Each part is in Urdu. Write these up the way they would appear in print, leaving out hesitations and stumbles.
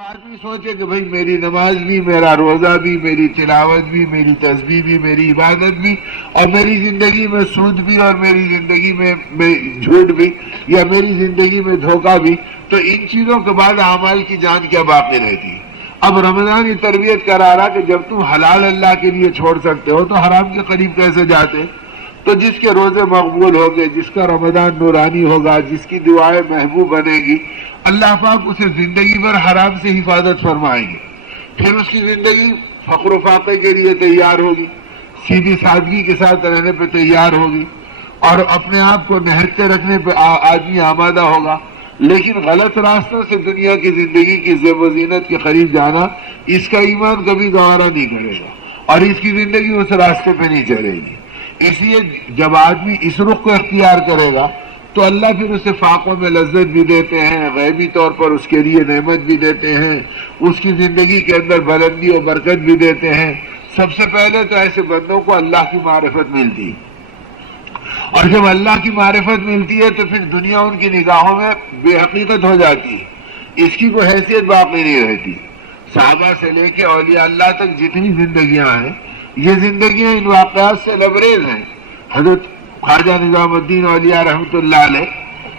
آدمی سوچے کہ بھائی میری نماز بھی، میرا روزہ بھی، میری تلاوت بھی، میری تسبیح بھی، میری عبادت بھی، اور میری زندگی میں سود بھی، اور میری زندگی میں جھوٹ بھی، یا میری زندگی میں دھوکہ بھی، تو ان چیزوں کے بعد اعمال کی جان کیا باقی رہتی ہے؟ اب رمضان یہ تربیت کرا رہا کہ جب تم حلال اللہ کے لیے چھوڑ سکتے ہو تو حرام کے قریب کیسے جاتے؟ تو جس کے روزے مقبول ہوں گے، جس کا رمضان نورانی ہوگا، جس کی دعائیں محبوب بنے گی، اللہ پاک اسے زندگی بھر حرام سے حفاظت فرمائیں گے. پھر اس کی زندگی فقر و فاقے کے لیے تیار ہوگی، سیدھی سادگی کے ساتھ رہنے پہ تیار ہوگی، اور اپنے آپ کو نہتے رکھنے پہ آدمی آمادہ ہوگا. لیکن غلط راستوں سے دنیا کی زندگی کی زیب و زینت کے قریب جانا، اس کا ایمان کبھی گوارا نہیں کرے گا، اور اس کی زندگی اس راستے پہ نہیں چلے گی. اس لیے جب آدمی اس رخ کو اختیار کرے گا تو اللہ پھر اسے فاقوں میں لذت بھی دیتے ہیں، غیبی طور پر اس کے لیے نعمت بھی دیتے ہیں، اس کی زندگی کے اندر بلندی و برکت بھی دیتے ہیں. سب سے پہلے تو ایسے بندوں کو اللہ کی معرفت ملتی ہے، اور جب اللہ کی معرفت ملتی ہے تو پھر دنیا ان کی نگاہوں میں بے حقیقت ہو جاتی ہے، اس کی کوئی حیثیت باقی نہیں رہتی. صحابہ سے لے کے اولیاء اللہ تک جتنی زندگیاں ہیں، یہ زندگیاں ان واقعات سے لبریز ہیں. حضرت خواجہ نظام الدین اولیاء رحمۃ اللہ علیہ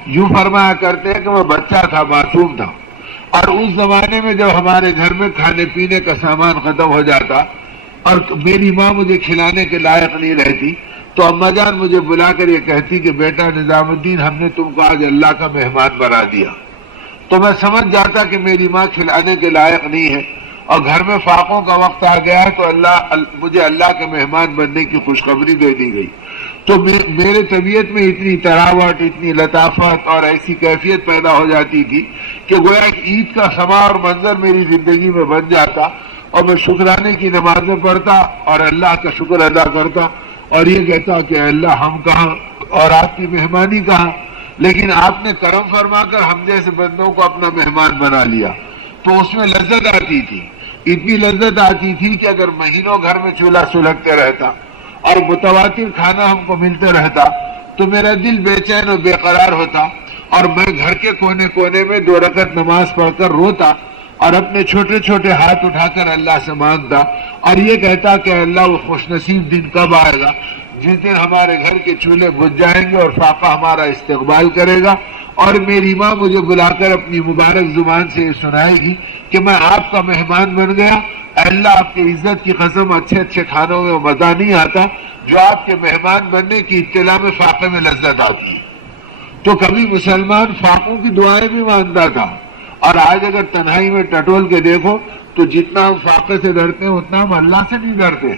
یوں فرمایا کرتے ہیں کہ میں بچہ تھا، معصوم تھا، اور اس زمانے میں جب ہمارے گھر میں کھانے پینے کا سامان ختم ہو جاتا اور میری ماں مجھے کھلانے کے لائق نہیں رہتی تو اماں جان مجھے بلا کر یہ کہتی کہ بیٹا نظام الدین، ہم نے تم کو آج اللہ کا مہمان بنا دیا. تو میں سمجھ جاتا کہ میری ماں کھلانے کے لائق نہیں ہے اور گھر میں فاقوں کا وقت آ گیا ہے، تو مجھے اللہ کے مہمان بننے کی خوشخبری دے دی گئی. تو میرے طبیعت میں اتنی تراوٹ، اتنی لطافت اور ایسی کیفیت پیدا ہو جاتی تھی کہ گویا ایک عید کا سما اور منظر میری زندگی میں بن جاتا، اور میں شکرانے کی نمازیں پڑھتا اور اللہ کا شکر ادا کرتا اور یہ کہتا کہ اللہ ہم کہاں اور آپ کی مہمانی کہاں، لیکن آپ نے کرم فرما کر ہم جیسے بندوں کو اپنا مہمان بنا لیا. تو اس میں لذت آتی تھی، اتنی لذت آتی تھی کہ اگر مہینوں گھر میں چولہا سلگتے رہتا اور متواتر کھانا ہم کو ملتے رہتا تو میرا دل بے چین و بے قرار ہوتا، اور میں گھر کے کونے کونے میں 2 رکعت نماز پڑھ کر روتا اور اپنے چھوٹے چھوٹے ہاتھ اٹھا کر اللہ سے مانگتا اور یہ کہتا کہ اللہ وہ خوش نصیب دن کب آئے گا جس دن ہمارے گھر کے چولہے بجھ جائیں گے اور فاقہ ہمارا استقبال کرے گا، اور میری ماں مجھے بلا کر اپنی مبارک زبان سے یہ سنائے گی کہ میں آپ کا مہمان بن گیا. اللہ آپ کی عزت کی قسم، اچھے اچھے کھانوں میں مزہ نہیں آتا جو آپ کے مہمان بننے کی اطلاع میں فاقے میں لذت آتی ہے. تو کبھی مسلمان فاقوں کی دعائیں بھی مانتا تھا، اور آج اگر تنہائی میں ٹٹول کے دیکھو تو جتنا ہم فاقے سے ڈرتے ہیں اتنا ہم اللہ سے نہیں ڈرتے.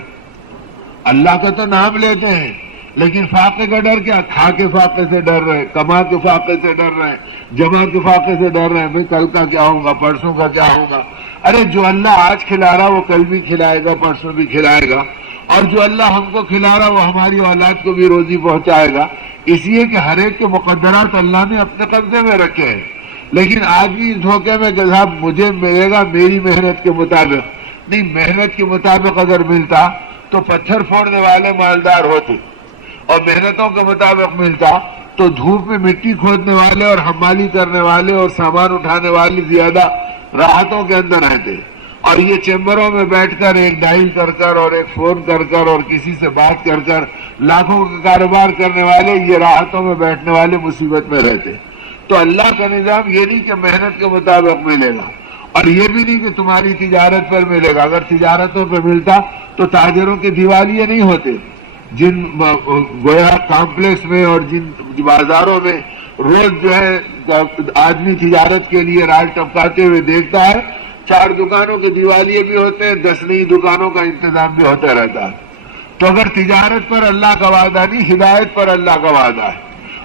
اللہ کا تو نام لیتے ہیں لیکن فاقے کا ڈر کیا؟ کھا کے فاقے سے ڈر رہے، کما کے فاقے سے ڈر رہے، جمع کے فاقے سے ڈر رہے ہیں، بھائی کل کا کیا ہوگا، پرسوں کا کیا ہوگا. ارے جو اللہ آج کھلا رہا وہ کل بھی کھلائے گا، پرسوں بھی کھلائے گا، اور جو اللہ ہم کو کھلا رہا وہ ہماری اولاد کو بھی روزی پہنچائے گا. اس لیے کہ ہر ایک کے مقدرات اللہ نے اپنے قبضے میں رکھے ہیں. لیکن آدمی اس دھوکے میں کہ صاحب مجھے ملے گا میری محنت کے مطابق، نہیں، محنت کے مطابق اگر ملتا تو پتھر پھوڑنے والے مالدار ہوتے، اور محنتوں کے مطابق ملتا تو دھوپ میں مٹی کھودنے والے اور حمالی کرنے والے اور سامان اٹھانے والے زیادہ راحتوں کے اندر رہتے. اور یہ چیمبروں میں بیٹھ کر ایک ڈائل کر کر اور ایک فون کر کر اور کسی سے بات کر کر لاکھوں کا کاروبار کرنے والے یہ راحتوں میں بیٹھنے والے مصیبت میں رہتے. تو اللہ کا نظام یہ نہیں کہ محنت کے مطابق ملے گا، اور یہ بھی نہیں کہ تمہاری تجارت پر ملے گا. اگر تجارتوں پہ ملتا تو تاجروں کے دیوالیے نہیں ہوتے. جن گویا کمپلیکس میں اور جن بازاروں میں روز جو ہے آدمی تجارت کے لیے رائے ٹپکاتے ہوئے دیکھتا ہے، 4 دکانوں کے دیوالیے بھی ہوتے ہیں، 10 نئی دکانوں کا انتظام بھی ہوتا رہتا ہے. تو اگر تجارت پر اللہ کا وعدہ نہیں، ہدایت پر اللہ کا وعدہ ہے.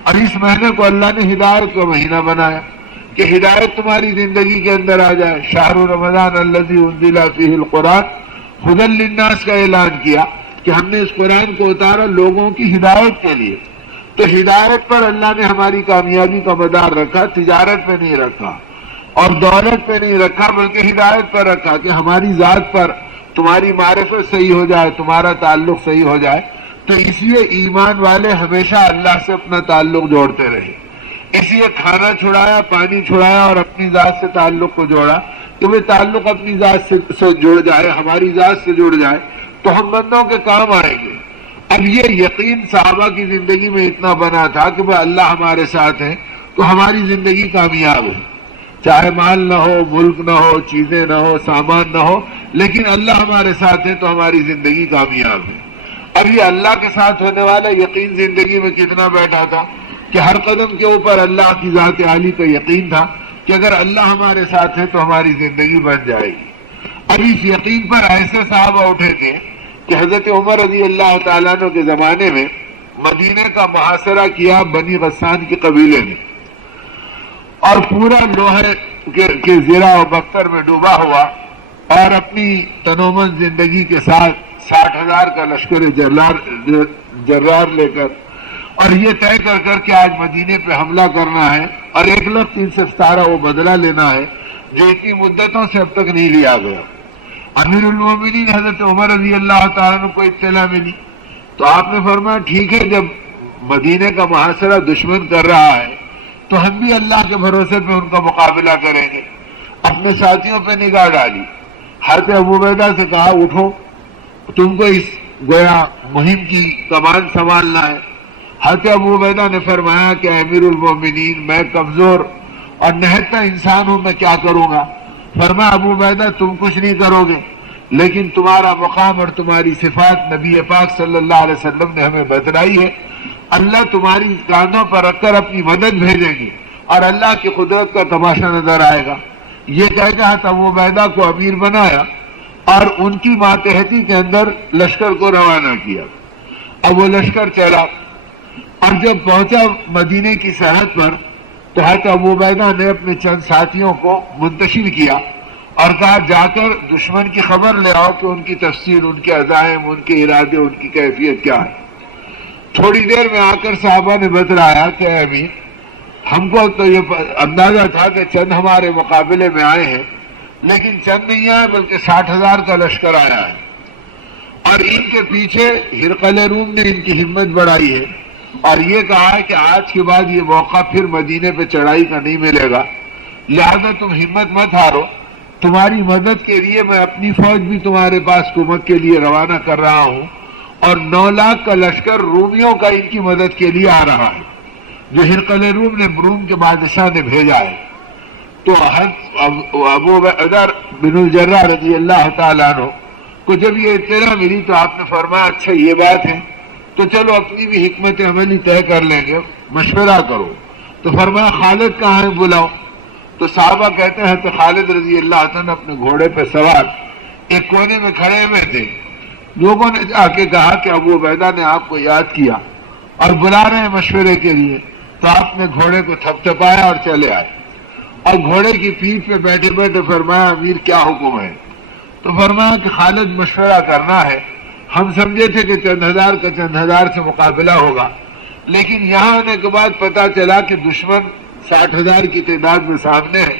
اور اس مہینے کو اللہ نے ہدایت کا مہینہ بنایا کہ ہدایت تمہاری زندگی کے اندر آ جائے. شہر رمضان الذی انزل فیہ القرآن ھدی للناس کا اعلان کیا کہ ہم نے اس قرآن کو اتارا لوگوں کی ہدایت کے لیے. تو ہدایت پر اللہ نے ہماری کامیابی کا مدار رکھا، تجارت پہ نہیں رکھا اور دولت پہ نہیں رکھا، بلکہ ہدایت پر رکھا کہ ہماری ذات پر تمہاری معرفت صحیح ہو جائے، تمہارا تعلق صحیح ہو جائے. تو اس لیے ایمان والے ہمیشہ اللہ سے اپنا تعلق جوڑتے رہے. اس لیے کھانا چھڑایا، پانی چھڑایا اور اپنی ذات سے تعلق کو جوڑا تمہیں تعلق اپنی ذات سے جڑ جائے، ہماری ذات سے جڑ جائے تو ہم بندوں کے کام آئیں گے۔ اب یہ یقین صحابہ کی زندگی میں اتنا بنا تھا کہ بھائی اللہ ہمارے ساتھ ہے تو ہماری زندگی کامیاب ہے، چاہے مال نہ ہو، ملک نہ ہو، چیزیں نہ ہو، سامان نہ ہو، لیکن اللہ ہمارے ساتھ ہے تو ہماری زندگی کامیاب ہے۔ اب یہ اللہ کے ساتھ ہونے والا یقین زندگی میں کتنا بیٹھا تھا کہ ہر قدم کے اوپر اللہ کی ذات عالی کا یقین تھا کہ اگر اللہ ہمارے ساتھ ہے تو ہماری زندگی بن جائے گی۔ اب اس یقین پر ایسے صحابہ اٹھے تھے کہ حضرت عمر رضی اللہ تعالیٰ عنہ کے زمانے میں مدینے کا محاصرہ کیا بنی غسان کے قبیلے نے، اور پورا لوہے کے زرہ و بختر میں ڈوبا ہوا، اور اپنی تنومن زندگی کے ساتھ 60,000 کا لشکر جرار لے کر، اور یہ طے کر کے آج مدینے پہ حملہ کرنا ہے اور 1,03,17 وہ بدلہ لینا ہے جو اتنی مدتوں سے اب تک نہیں لیا گیا۔ امیر المومنین حضرت عمر رضی اللہ تعالیٰ عنہ کو اطلاع ملی تو آپ نے فرمایا ٹھیک ہے، جب مدینے کا محاصرہ دشمن کر رہا ہے تو ہم بھی اللہ کے بھروسے پہ ان کا مقابلہ کریں گے۔ اپنے ساتھیوں پہ نگاہ ڈالی، حضرت ابو عبیدہ سے کہا اٹھو، تم کو اس گویا مہم کی کمان سنبھالنا ہے۔ حضرت ابو عبیدہ نے فرمایا کہ امیر المومنین میں کمزور اور نہتا انسان ہوں، میں کیا کروں گا؟ فرمایا ابو عبیدہ تم کچھ نہیں کرو گے، لیکن تمہارا مقام اور تمہاری صفات نبی پاک صلی اللہ علیہ وسلم نے ہمیں بتلائی ہے، اللہ تمہاری کاندھوں پر رکھ کر اپنی مدد بھیجیں گے اور اللہ کی قدرت کا تماشا نظر آئے گا۔ یہ کہہ کے حضرت ابو عبیدہ کو امیر بنایا اور ان کی ماتحتی کے اندر لشکر کو روانہ کیا۔ اب وہ لشکر چلا اور جب پہنچا مدینے کی سرحد پر تو حضرت ابو عبیدہ نے اپنے چند ساتھیوں کو منتشر کیا اور کہا جا کر دشمن کی خبر لے آؤ کہ ان کی تفصیل، ان کے عزائم، ان کے ارادے، ان کی کیفیت کیا ہے۔ تھوڑی دیر میں آ کر صحابہ نے بتلایا کہ اے امیر، ہم کو تو یہ اندازہ تھا کہ چند ہمارے مقابلے میں آئے ہیں، لیکن چند نہیں آئے بلکہ 60,000 کا لشکر آیا ہے، اور ان کے پیچھے ہرقل روم نے ان کی ہمت بڑھائی ہے اور یہ کہا ہے کہ آج کے بعد یہ موقع پھر مدینے پہ چڑھائی کا نہیں ملے گا، لہذا تم ہمت مت ہارو، تمہاری مدد کے لیے میں اپنی فوج بھی تمہارے پاس کمک کے لیے روانہ کر رہا ہوں، اور 9 لاکھ کا لشکر رومیوں کا ان کی مدد کے لیے آ رہا ہے جو ہرقل روم نے روم کے بادشاہ نے بھیجا ہے۔ تو ابو عبیدہ بن الجراح رضی اللہ تعالیٰ عنہ کو جب یہ اطلاع ملی تو آپ نے فرمایا اچھا یہ بات ہے تو چلو اپنی بھی حکمت عملی طے کر لیں گے، مشورہ کرو۔ تو فرمایا خالد کہاں ہے، بلاؤ۔ تو صحابہ کہتے ہیں تو خالد رضی اللہ عنہ اپنے گھوڑے پہ سوار ایک کونے میں کھڑے ہوئے تھے۔ لوگوں نے آ کے کہا کہ ابو عبیدہ نے آپ کو یاد کیا اور بلا رہے ہیں مشورے کے لیے، تو آپ نے گھوڑے کو تھپتھپایا اور چلے آئے، اور گھوڑے کی پیٹھ پہ بیٹھے بیٹھے فرمایا امیر کیا حکم ہے؟ تو فرمایا کہ خالد مشورہ کرنا ہے، ہم سمجھے تھے کہ چند ہزار سے مقابلہ ہوگا، لیکن یہاں آنے کے بعد پتا چلا کہ دشمن 60,000 کی تعداد میں سامنے ہے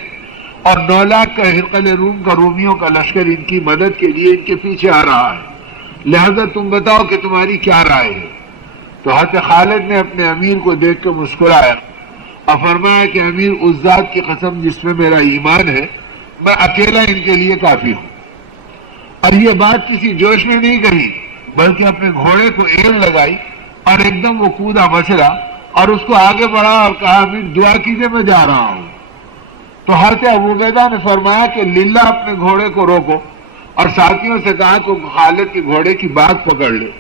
اور 9 لاکھ کا ہرقل روم کا رومیوں کا لشکر ان کی مدد کے لیے ان کے پیچھے آ رہا ہے، لہذا تم بتاؤ کہ تمہاری کیا رائے ہے؟ تو حضرت خالد نے اپنے امیر کو دیکھ کے مسکرایا اور فرمایا کہ امیر اس ذات کی قسم جس میں میرا ایمان ہے، میں اکیلا ان کے لیے کافی ہوں۔ اور یہ بات کسی جوش میں نہیں کہی بلکہ اپنے گھوڑے کو ایڑ لگائی اور ایک دم وہ کودا مچلا اور اس کو آگے بڑھا اور کہا امیر دعا کیجئے میں جا رہا ہوں۔ تو حضرت ابو عبیدہ نے فرمایا کہ للہ اپنے گھوڑے کو روکو، اور ساتھیوں سے کہا کہ خالد کے گھوڑے کی بات پکڑ لے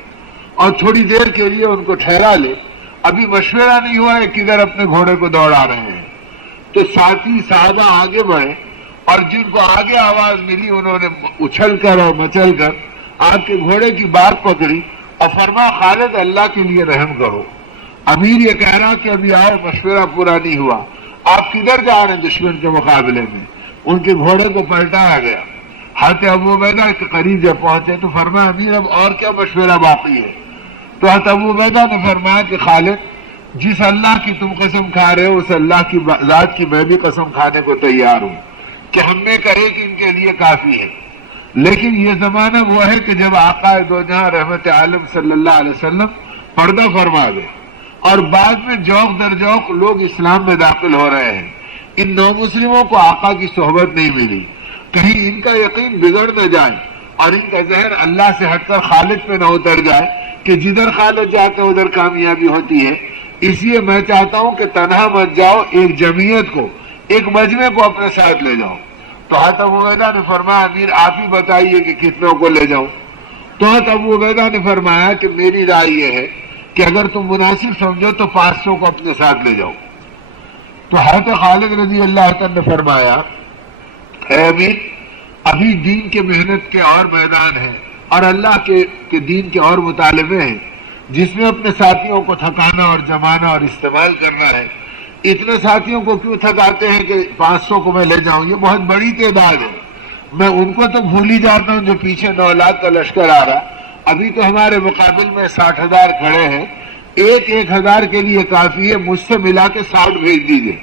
اور تھوڑی دیر کے لیے ان کو ٹھہرا لے، ابھی مشورہ نہیں ہوا ہے کدھر اپنے گھوڑے کو دوڑا رہے ہیں۔ تو ساتھی صحابہ آگے بڑھے اور جن کو آگے آواز ملی انہوں نے اچھل کر اور مچل کر آپ کے گھوڑے کی بات پکڑی اور فرمایا خالد اللہ کے لیے رحم کرو، امیر یہ کہہ رہا کہ ابھی آؤ مشورہ پورا نہیں ہوا، آپ کدھر جا رہے ہیں دشمن کے مقابلے میں؟ ان کے گھوڑے کو پلٹایا گیا۔ حضرت ابو عبیدہ کے قریب جب پہنچے تو فرمایا امیر اب اور کیا مشورہ باقی ہے؟ تو حضرت ابو عبیدہ نے فرمایا کہ خالد جس اللہ کی تم قسم کھا رہے ہو اس اللہ کی ذات کی میں بھی قسم کھانے کو تیار ہوں کہ ہم نے کہے کہ ان کے لیے کافی ہے، لیکن یہ زمانہ وہ ہے کہ جب آقا دو جہاں رحمت عالم صلی اللہ علیہ وسلم پردہ فرما دے اور بعد میں جوق در جوق لوگ اسلام میں داخل ہو رہے ہیں، ان نو مسلموں کو آقا کی صحبت نہیں ملی، کہیں ان کا یقین بگڑ نہ جائے اور ان کا ذہن اللہ سے ہٹ کر خالد پہ نہ اتر جائے کہ جدھر خالد جاتے ادھر کامیابی ہوتی ہے. اس لیے میں چاہتا ہوں کہ تنہا مت جاؤ، ایک جمعیت کو، ایک مجمع کو اپنے ساتھ لے جاؤ. تو حضرت ابو عبیدہ نے فرمایا امیر آپ ہی بتائیے کہ کتنوں کو لے جاؤں. تو حضرت ابو عبیدہ نے فرمایا کہ میری رائے یہ ہے کہ اگر تم مناسب سمجھو تو 500 کو اپنے ساتھ لے جاؤ. تو حضرت خالد رضی اللہ عنہ نے فرمایا اے امیر ابھی دین کے محنت کے اور میدان ہیں اور اللہ کے دین کے اور مطالبے ہیں جس میں اپنے ساتھیوں کو تھکانا اور جمانا اور استعمال کرنا ہے. اتنے ساتھیوں کو کیوں تھکاتے ہیں کہ 500 کو میں لے جاؤں؟ یہ بہت بڑی تعداد ہے. میں ان کو تو بھول ہی جاتا ہوں جو پیچھے 9 لاکھ کا لشکر آ رہا. ابھی تو ہمارے مقابل میں 60,000 کھڑے ہیں. 1,000 کے لیے کافی ہے. مجھ سے ملا کے 60 بھیج دیجئے،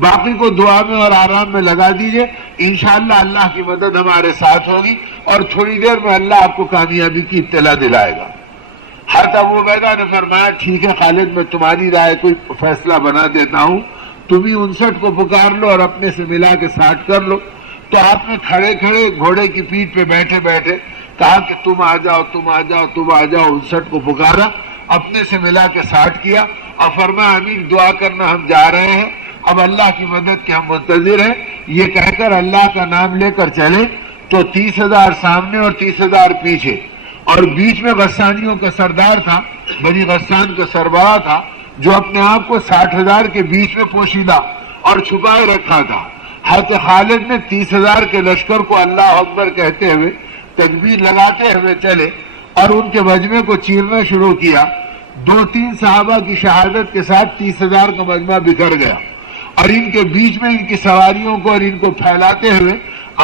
باقی کو دعا میں اور آرام میں لگا دیجئے. انشاءاللہ اللہ کی مدد ہمارے ساتھ ہوگی اور تھوڑی دیر میں اللہ آپ کو کامیابی کی اطلاع دلائے گا. حضرت ابو عبیدہ نے فرمایا ٹھیک ہے خالد میں تمہاری رائے کوئی فیصلہ بنا دیتا ہوں، تم ہی 59 کو پکار لو اور اپنے سے ملا کے 60 کر لو. تو آپ نے کھڑے کھڑے گھوڑے کی پیٹھ پہ بیٹھے بیٹھے کہا کہ تم آ جاؤ تم آ جاؤ تم آ جاؤ. 59 کو پکارا، اپنے سے ملا کے 60 کیا اور فرمایا امیر دعا کرنا ہم جا رہے ہیں، اب اللہ کی مدد کے ہم منتظر ہیں. یہ کہہ کر اللہ کا نام لے کر چلے تو 30,000 سامنے اور 30,000 پیچھے، اور بیچ میں غسانیوں کا سردار تھا، بنی غسان کا سربراہ تھا جو اپنے آپ کو 60,000 کے بیچ میں پوشیدہ اور چھپائے رکھا تھا. حضرت خالد نے 30,000 کے لشکر کو اللہ اکبر کہتے ہوئے تکبیر لگاتے ہوئے چلے اور ان کے مجمع کو چیرنا شروع کیا. 2-3 صحابہ کی شہادت کے ساتھ 30,000 کا مجمع بکھر گیا اور ان کے بیچ میں ان کی سواریوں کو اور ان کو پھیلاتے ہوئے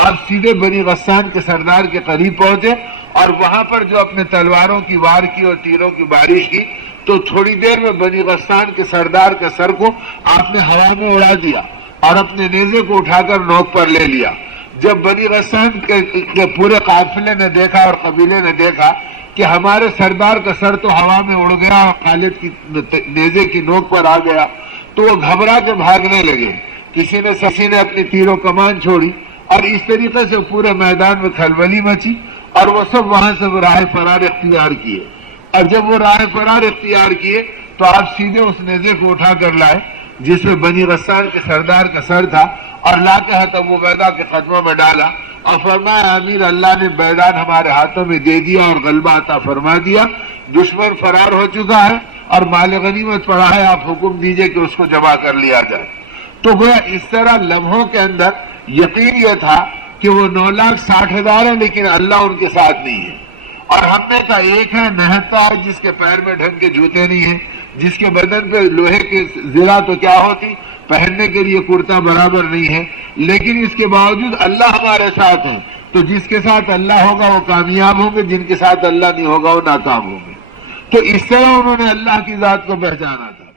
آپ سیدھے بنی غسان کے سردار کے قریب پہنچے اور وہاں پر جو اپنے تلواروں کی وار کی اور تیروں کی بارش کی تو تھوڑی دیر میں بنی غسان کے سردار کے سر کو آپ نے ہوا میں اڑا دیا اور اپنے نیزے کو اٹھا کر نوک پر لے لیا. جب بنی غسان کے پورے قافلے نے دیکھا اور قبیلے نے دیکھا کہ ہمارے سردار کا سر تو ہوا میں اڑ گیا اور خالد کی نیزے کی نوک پر آ گیا تو وہ گھبرا کے بھاگنے لگے. کسی نے اپنی تیر و کمان چھوڑی اور اس طریقے سے پورے میدان میں کھلبلی مچی اور وہ سب وہاں سے راہ فرار اختیار کیے. اور جب وہ راہ فرار اختیار کیے تو آپ سیدھے اس نیزے کو اٹھا کر لائے جس میں بنی غسان کے سردار کا سر تھا اور لا کے حضرت ابو عبیدہ کے قدموں میں ڈالا اور فرمایا امیر اللہ نے میدان ہمارے ہاتھوں میں دے دیا اور غلبہ عطا فرما دیا. دشمن فرار ہو چکا ہے اور مال غنیمت پڑا ہے، آپ حکم دیجئے کہ اس کو جمع کر لیا جائے. تو گویا اس طرح لمحوں کے اندر یقین یہ تھا کہ وہ 9,60,000 ہیں لیکن اللہ ان کے ساتھ نہیں ہے. اور ہم نے کہا ایک ہے نہتا ہے جس کے پیر میں ڈھنگ کے جوتے نہیں ہیں، جس کے بدن پہ لوہے کی زرہ تو کیا ہوتی، پہننے کے لیے کرتا برابر نہیں ہے، لیکن اس کے باوجود اللہ ہمارے ساتھ ہیں. تو جس کے ساتھ اللہ ہوگا وہ کامیاب ہوں گے، جن کے ساتھ اللہ نہیں ہوگا وہ ناکام ہوں گے. تو اس طرح انہوں نے اللہ کی ذات کو پہچانا تھا.